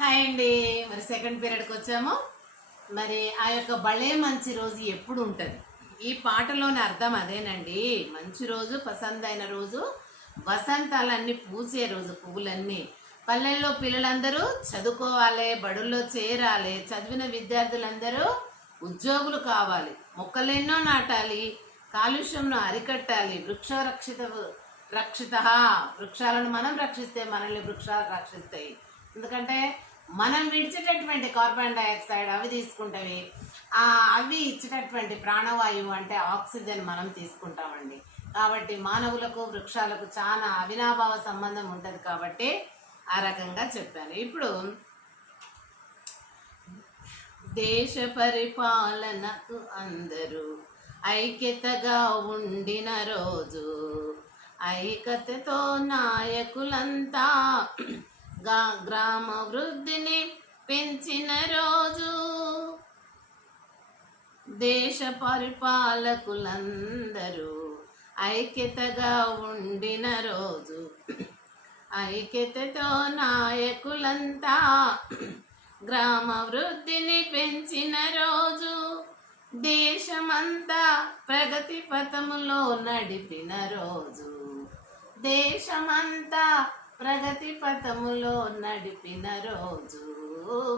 Hi అండి. మరి second పీరియడ్కి వచ్చాము. మరి ఆ యొక్క భలే మంచి రోజు ఎప్పుడు ఉంటుంది? ఈ పాటలోని అర్థం అదేనండి. మంచి రోజు, పసందైన రోజు, వసంతాలన్నీ పూసే రోజు, పువ్వులన్నీ. పల్లెల్లో పిల్లలందరూ చదువుకోవాలి, బడుల్లో చేరాలి, చదివిన విద్యార్థులందరూ ఉద్యోగులు కావాలి, మొక్కలెన్నో నాటాలి, కాలుష్యంను అరికట్టాలి, రక్షిత వృక్షాలను మనం రక్షిస్తే మనల్ని వృక్షాలు రక్షిస్తాయి. ఎందుకంటే మనం విడిచేటటువంటి కార్బన్ డైఆక్సైడ్ అవి తీసుకుంటవి, అవి ఇచ్చేటటువంటి ప్రాణవాయువు అంటే ఆక్సిజన్ మనం తీసుకుంటామండి. కాబట్టి మానవులకు వృక్షాలకు చాలా అవినాభావ సంబంధం ఉంటుంది. కాబట్టి ఆ రకంగా చెప్పాను. ఇప్పుడు దేశ పరిపాలనకు అందరూ ఐక్యతగా ఉండిన రోజు, ఐక్యతతో నాయకులంతా గ్రామ వృద్ధిని పెంచిన రోజు, దేశ పరిపాలకులందరూ ఐక్యతగా ఉండిన రోజు, ఐక్యతతో నాయకులంతా గ్రామ వృద్ధిని పెంచిన రోజు, దేశమంతా ప్రగతి పథములో నడిపిన రోజు, దేశమంతా ప్రగతి పథములో నడిపిన రోజు,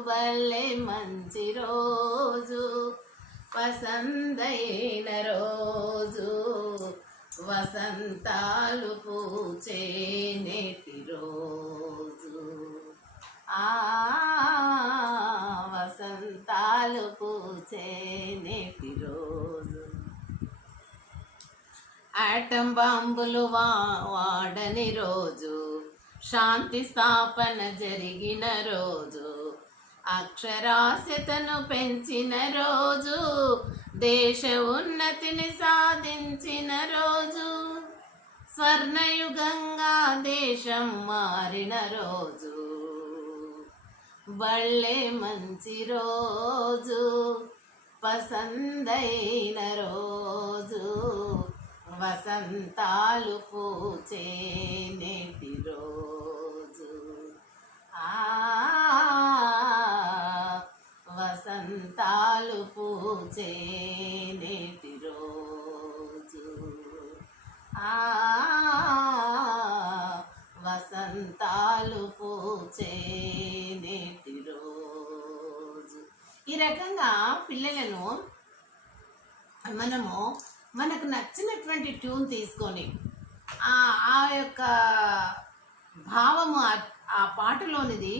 భలే మంచి రోజు, పసందైన రోజు, వసంతాలు పూచే నేటి రోజు, వసంతాలు పూచే నేటి రోజు, ఆటం బాంబులు వాడని రోజు, శాంతి స్థాపన జరిగిన రోజు, అక్షరాస్యతను పెంచిన రోజు, దేశ ఉన్నతిని సాధించిన రోజు, స్వర్ణయుగంగా దేశం మారిన రోజు, భలే మంచి రోజు, పసందైన రోజు, వసంతాలు పూచే నేటి రోజు, వసంతాలు పూచే నేటి రోజు, వసంతాలు పూచే నేటి రోజు. ఈ రకంగా పిల్లలను మనకు నచ్చినటువంటి ట్యూన్ తీసుకొని ఆ యొక్క భావము ఆ పాటలోనిది